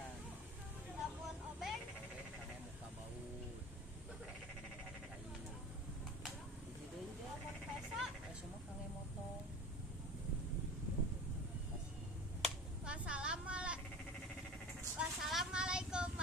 pisan. Lamun obeng Kangge muka bau. Lain. Hiji deui ge. lamun pesa Semua kangge motong. wassalamualaikum